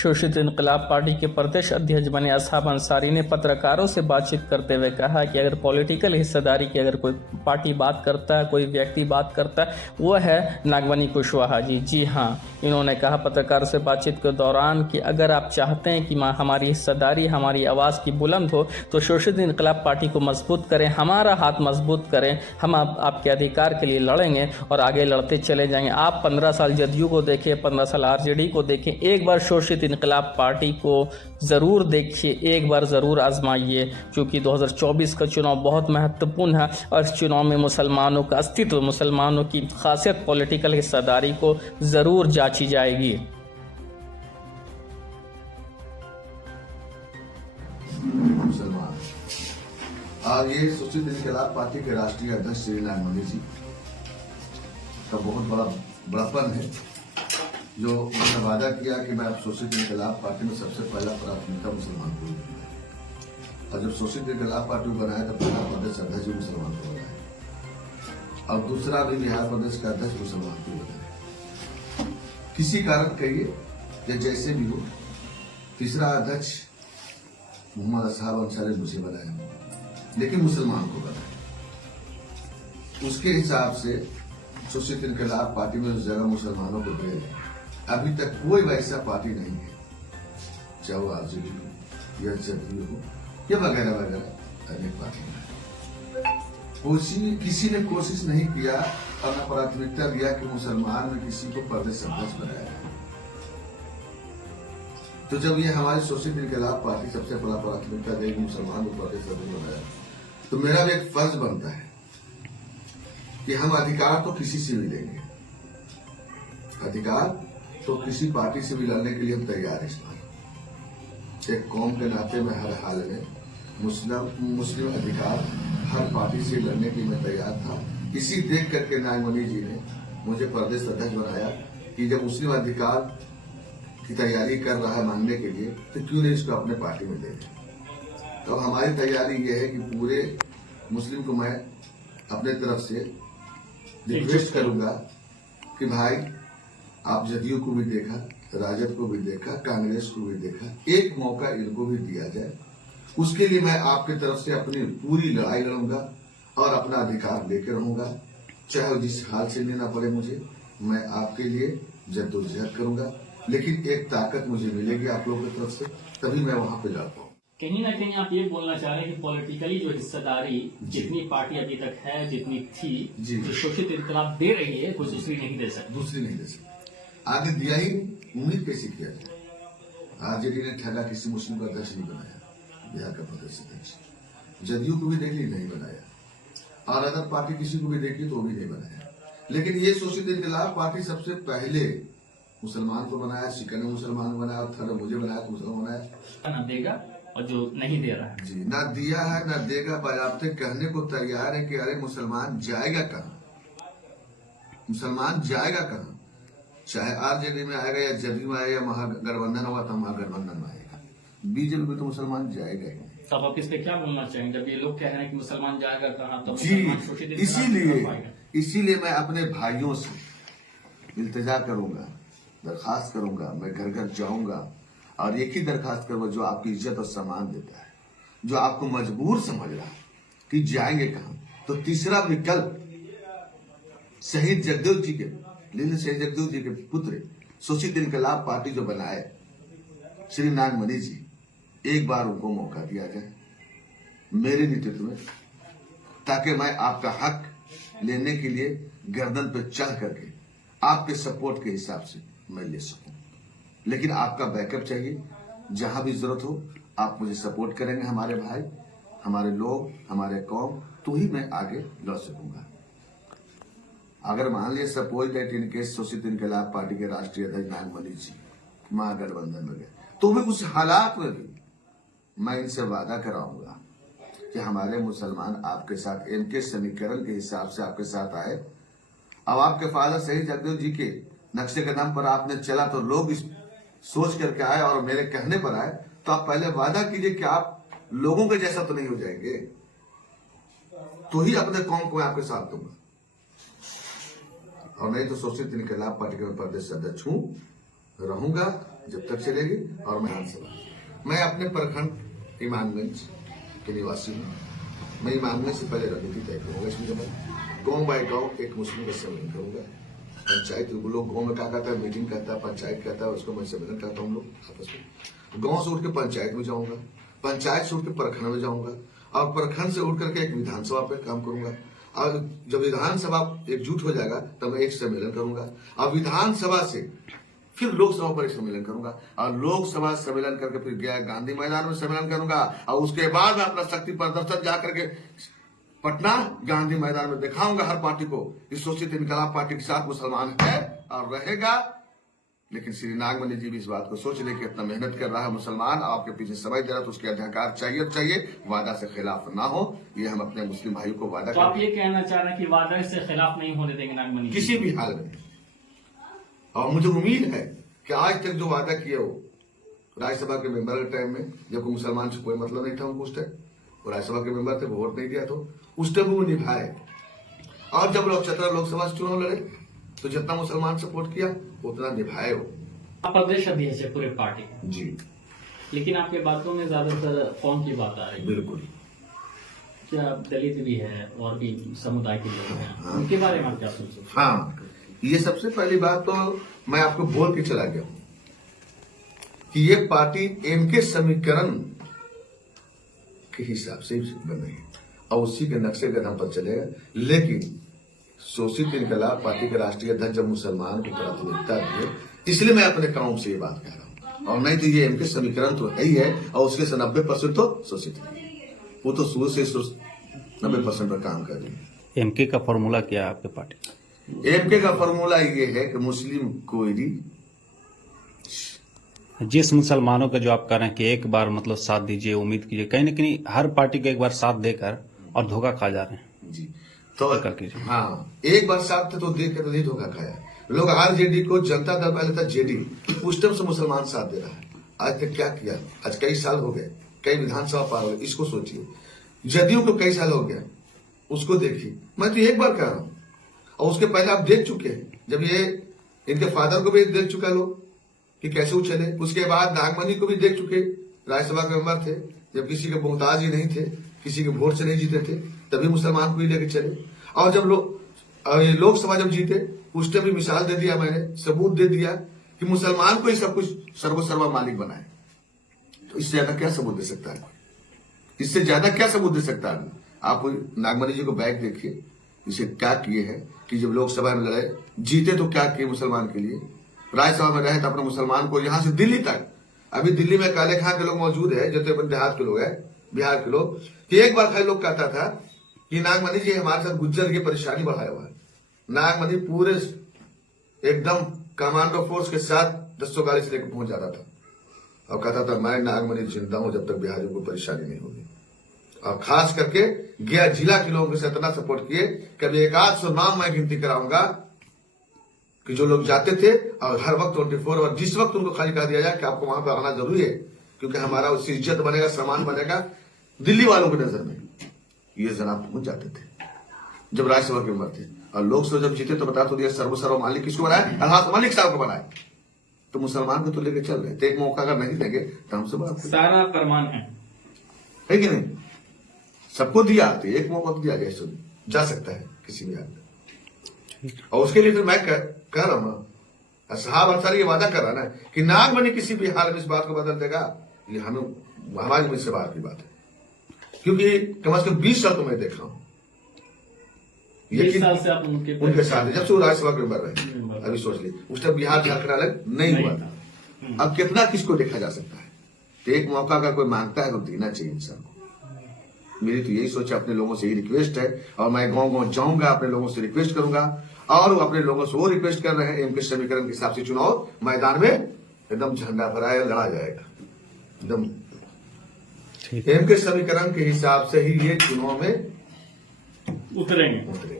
शोषित इनकलाब पार्टी के प्रदेश अध्यक्ष बने असहाब अंसारी ने पत्रकारों से बातचीत करते हुए कहा कि अगर पॉलिटिकल हिस्सेदारी की अगर कोई पार्टी बात करता है, कोई व्यक्ति बात करता है, वो है नागमनी कुशवाहा जी। जी हाँ, इन्होंने कहा पत्रकारों से बातचीत के दौरान कि अगर आप चाहते हैं कि हमारी हिस्सेदारी, हमारी आवाज़ की बुलंद हो तो शोषित इनकलाब पार्टी को मजबूत करें, हमारा हाथ मजबूत करें, हम आपके अधिकार के लिए लड़ेंगे और आगे लड़ते चले जाएंगे। आप 15 साल जदयू को देखें, 15 साल आरजेडी को देखें, एक बार शोषित इनकलाब पार्टी को ज़रूर देखिए, एक बार ज़रूर आजमाइए, क्योंकि 2024 का चुनाव बहुत महत्वपूर्ण है और इस चुनाव में मुसलमानों का अस्तित्व, मुसलमानों की खासियत, पॉलिटिकल हिस्सेदारी को ज़रूर जांची जाएगी। मुसलमान आज ये शोषित इनकलाब पार्टी के राष्ट्रीय अध्यक्ष श्री नागमनी जी का बहुत बड़ा बड़ापन है, जो उन्होंने वादा किया कि मैं अब शोषित इनकलाब पार्टी में सबसे पहला प्राथमिकता मुसलमान को दूंगा। और जब शोषित इनकलाब पार्टी बनाया तो पहला प्रदेश अध्यक्ष मुसलमान को बनाया और दूसरा भी बिहार प्रदेश का अध्यक्ष मुसलमान को बनाया। किसी कारण कहिए या जैसे भी हो, तीसरा अध्यक्ष मोहम्मद असहाब अंसारी मुझे बनाया, लेकिन मुसलमान को बनाया। उसके हिसाब से शोषित इनकलाब पार्टी में उस जगह मुसलमानों को दे रहे हैं। अभी तक कोई वैसा पार्टी नहीं है, चाहे वो आरजेडी हो या जदयू हो या वगैरह वगैरह अनेक पार्टी, किसी ने कोशिश नहीं किया और न प्राथमिकता दिया कि मुसलमान में किसी को प्रदेश अध्यक्ष बनाया जाए। तो जब ये हमारी शोषित इनकलाब पार्टी सबसे बड़ा प्राथमिकता देगी मुसलमान को प्रदेश अध्यक्ष बनाया, तो मेरा भी एक फर्ज बनता है कि हम अधिकार तो किसी से भी लेंगे, अधिकार तो किसी पार्टी से भी लड़ने के लिए हम तैयार हैं। एक कौम के नाते में हर हाल में मुस्लिम अधिकार हर पार्टी से लड़ने के लिए मैं तैयार था। इसी देख करके नागमनी जी ने मुझे प्रदेश अध्यक्ष बनाया कि जब मुस्लिम अधिकार की तैयारी कर रहा है मांगने के लिए, तो क्यों नहीं इसको अपने पार्टी में ले लें। तो हमारी तैयारी ये है कि पूरे मुस्लिम को मैं अपने तरफ से रिक्वेस्ट करूंगा कि भाई आप जदयू को भी देखा, राजद को भी देखा, कांग्रेस को भी देखा, एक मौका इनको भी दिया जाए। उसके लिए मैं आपकी तरफ से अपनी पूरी लड़ाई लड़ूंगा और अपना अधिकार लेकर रहूंगा, चाहे जिस हाल से लेना पड़े मुझे। मैं आपके लिए जद्दोजहद करूंगा, लेकिन एक ताकत मुझे मिलेगी आप लोगों की तरफ से, तभी मैं वहां पे लड़ पाऊँ। कहीं ना कहीं आप ये बोलना चाह रहे हैं कि पॉलिटिकली जो हिस्सेदारी जितनी पार्टी अभी तक है, जितनी थी, जो शोषित इनकलाब दे रही है, कुछ दूसरी नहीं दे सकती। दूसरी नहीं दे सकती, आगे दिया ही, उम्मीद कैसे किया जाए। आरजेडी ने ठगा किसी मुस्लिम का अध्यक्ष नहीं बनाया, बिहार का प्रदेश अध्यक्ष। जदयू को भी देख ली, नहीं बनाया, और अदर पार्टी किसी को भी देखी तो भी नहीं बनाया। लेकिन ये शोषित इनकलाब पार्टी सबसे पहले मुसलमान को बनाया, सेकंड मुसलमान बनाया और थर्ड मुझे बनाया तो मुसलमान बनाया। ना देगा और जो नहीं दे रहा है जी, ना दिया है ना देगा, बजाबते कहने को तैयार है कि अरे मुसलमान जाएगा कहाँ, मुसलमान जाएगा कहाँ। चाहे आरजेडी में आएगा या जदयू में आएगा, महागठबंधन होगा तो महागठबंधन में आएगा, बीजेपी में तो मुसलमान जाएगा ही। तब आप इस पे क्या बोलना चाहेंगे जब ये लोग कह रहे हैं कि मुसलमान जाएगा कहाँ? तो जी, इसीलिए मैं अपने भाइयों से इल्तिजा करूंगा, दरखास्त करूंगा, मैं घर घर जाऊंगा और एक ही दरखास्त करूंगा जो आपकी इज्जत और सम्मान देता है, जो आपको मजबूर समझ रहा है कि जाएंगे कहां। तो तीसरा विकल्प शहीद जगदेव जी के, शहीद जगदेव जी के पुत्र शोषित इनकलाब पार्टी जो बनाए श्री नागमनी जी, एक बार उनको मौका दिया जाए मेरे नेतृत्व में, ताकि मैं आपका हक लेने के लिए गर्दन पे चढ़ करके आपके सपोर्ट के हिसाब से मैं ले सकूं। लेकिन आपका बैकअप चाहिए, जहां भी जरूरत हो आप मुझे सपोर्ट करेंगे, हमारे भाई, हमारे लोग, हमारे कौम, तो ही मैं आगे लड़ सकूंगा। अगर मान लिया सपोज दैट इन केस शोषित इनकलाब पार्टी के राष्ट्रीय अध्यक्ष नागमनी जी महागठबंधन में गए, तो भी उस हालात में भी मैं इनसे वादा कराऊंगा कि हमारे मुसलमान आपके साथ इनके समीकरण के हिसाब से आपके साथ आए। अब आपके फादर शहीद जगदेव जी के नक्शे कदम पर आपने चला तो लोग इस सोच करके आए और मेरे कहने पर आए, तो आप पहले वादा कीजिए कि आप लोगों के जैसा तो नहीं हो जाएंगे, तो ही अपने कौम को मैं आपके साथ दूंगा। और नहीं तो शोषित इनकलाब पार्टी के प्रदेश अध्यक्ष हूं, रहूंगा जब तक चलेगी। और विधानसभा मैं अपने प्रखंड इमामगंज के निवासी हूँ। मैं इमामगंज से पहले रणनीति तय करूंगा। इसमें जब गाँव बाय गाँव एक मुस्लिम का सम्मेलन करूंगा। पंचायत लोग गाँव में क्या कहता है, मीटिंग कहता है, पंचायत कहता है, उसको मैं सम्मेलन करता हूँ। हम लोग आपस में गाँव से उठ के पंचायत में जाऊंगा, पंचायत से उठ के प्रखंड में जाऊंगा, और प्रखंड से उठ करके एक विधानसभा पे काम करूंगा। और जब विधानसभा एकजुट हो जाएगा तब मैं एक सम्मेलन करूंगा, और विधानसभा से फिर लोकसभा पर एक सम्मेलन करूंगा, और लोकसभा सम्मेलन करके फिर गया गांधी मैदान में सम्मेलन करूंगा, और उसके बाद मैं अपना शक्ति प्रदर्शन जाकर के पटना गांधी मैदान में दिखाऊंगा हर पार्टी को कि शोषित इनकलाब पार्टी के साथ मुसलमान है और रहेगा। लेकिन श्री नागमणि जी भी इस बात को सोच ले कि इतना मेहनत कर रहा है मुसलमान, आपके पीछे समय दे रहा, तो उसके अधिकार चाहिए, वादा से खिलाफ ना हो। ये हम अपने मुस्लिम भाइयों को वादा तो आप ये कहना चाह रहे हैं कि वादा से खिलाफ नहीं होने देंगे नागमणि जी? किसी भी हाल में। और मुझे उम्मीद है कि आज तक जो वादा किए हो राज्यसभा के मेंबर के टाइम में, जब मुसलमान से कोई मतलब नहीं था उनको, उस टाइम वो राज्यसभा के मेंबर थे, वोट नहीं दिया, तो उस टाइम वो निभाए। और जब 17 लोकसभा से चुनाव लड़े तो जितना मुसलमान सपोर्ट किया उतना निभाए हो। आप प्रदेश अध्यक्ष है पूरे पार्टी के जी, लेकिन आपके बातों में ज्यादातर कौन की बात आ रही है? बिल्कुल। क्या दलित भी है और भी समुदाय के लोग हैं, उनके बारे में आप क्या सोचते हैं? हाँ, ये सबसे पहली बात तो मैं आपको बोल के चला गया हूं कि ये पार्टी इनके समीकरण के हिसाब से बन रही है और उसी के नक्शे कदम पर चलेगा। लेकिन शोषित इनकलाब पार्टी के राष्ट्रीय अध्यक्ष जब मुसलमान को प्राथमिकता दिए, इसलिए मैं अपने काम से ये बात कह रहा हूँ। और नहीं तो ये इनके समीकरण तो है ही है, और उसके से 90% तो शोषित है। वो तो शुरू से 90% पर काम कर रही है। एमके का फॉर्मूला क्या है आपके पार्टी? एमके का फॉर्मूला ये है कि मुस्लिम कोई जिस मुसलमानों का जो आप कह रहे हैं कि एक बार मतलब साथ दीजिए, उम्मीद कीजिए, कहीं ना कहीं हर पार्टी को एक बार साथ देकर और धोखा खा जा रहे हैं जी, तो कीजिए। हाँ, एक बार साथ थे तो देख के तो नहीं धोखा खाया। लोग आरजेडी को जनता दल पहले था जेडी, उस टाइम से मुसलमान साथ दे रहा है। आज तक क्या किया? आज कई साल हो गए, कई विधानसभा पार हो गए, इसको सोचिए। जदयू को कई साल हो गया, उसको देखिए। मैं तो एक बार कह रहा हूं, और उसके पहले आप देख चुके हैं, जब ये इनके फादर को भी देख चुका लोग कि कैसे वो चले। उसके बाद नागमणि को भी देख चुके, राज्यसभा के मेंबर थे, जब किसी के मोहताज ही नहीं थे, किसी के वोट से नहीं जीते थे, तभी मुसलमान को ही लेके चले। और जब लोकसभा जब जीते, उस टाइम भी मिसाल दे दिया, मैंने सबूत दे दिया कि मुसलमान को ही सब कुछ सर्वसर्वा मालिक बनाए। तो इससे ज्यादा क्या सबूत दे सकता है? इससे ज्यादा क्या सबूत दे सकता है? आप नागमणि जी को बैक देखिए, इसे क्या किए हैं कि जब लोकसभा में लड़े, जीते तो क्या किए मुसलमान के लिए, राज्यसभा में रहे तो अपने मुसलमान को यहां से दिल्ली तक। अभी दिल्ली में काले खां के लोग मौजूद है, जो तो देहात के लोग है, बिहार के लोग, कि एक बार खाली लोग कहता था कि नागमणि जी हमारे साथ गुज्जर की परेशानी बढ़ाया हुआ है। नागमणि पूरे एकदम कमांडो फोर्स के साथ 10 गाड़ी से लेकर पहुंच जाता था और कहता था मैं नागमणि जिंदा हूं जब तक बिहारियों को परेशानी नहीं होगी। और खास करके गया जिला के लोगों से इतना सपोर्ट किए, कभी 100 नाम मैं गिनती कराऊंगा कि जो लोग जाते थे और हर वक्त 24 और जिस वक्त उनको खाली कह दिया जाए कि आपको वहां पर आना जरूरी है, क्योंकि हमारा उससे इज्जत बनेगा, सम्मान बनेगा दिल्ली वालों की नजर में। ये जनाब पहुंच जाते थे जब राज्यसभा के मेंबर थे। और लोकसभा जब जीते तो बता तो दिया सर्वसर्व मालिक किसको बनाए? अल्लाह मालिक साहब को बनाए। तो मुसलमान को तो लेके चल रहे थे। एक मौका अगर नहीं देंगे तो हमसे बात सारा फरमान है कि नहीं? सबको दिया तो एक मौका तो दिया गया, जा सकता है किसी भी हाल में। और उसके लिए फिर मैं कह रहा हूं ना, साहब अंसारी ये वादा कर रहा ना कि नागमणि किसी भी हाल में इस बात को बदल देगा, ये हमें हमारी मुझ से बाहर की बात है। क्योंकि कम से कम 20 साल तो मैं देखा हूं, 20 साल से आप उनके साथ जब से वो राज्यसभा के मेंबर रहे। अभी सोच ली उस टाइम बिहार झारखंड अलग नहीं हुआ था। अब कितना किसको देखा जा सकता है? तो एक मौका अगर कोई मांगता है तो देना चाहिए इंसान को। मेरी तो यही सोच है, अपने लोगों से यही रिक्वेस्ट है, और मैं गांव गांव जाऊंगा, अपने लोगों से रिक्वेस्ट करूंगा, और वो अपने लोगों से वो रिक्वेस्ट कर रहे हैं इनके समीकरण के हिसाब से चुनाव मैदान में एकदम झंडा फहराया, लड़ा जाएगा एकदम इनके समीकरण के हिसाब से ही ये चुनाव में उतरेंगे।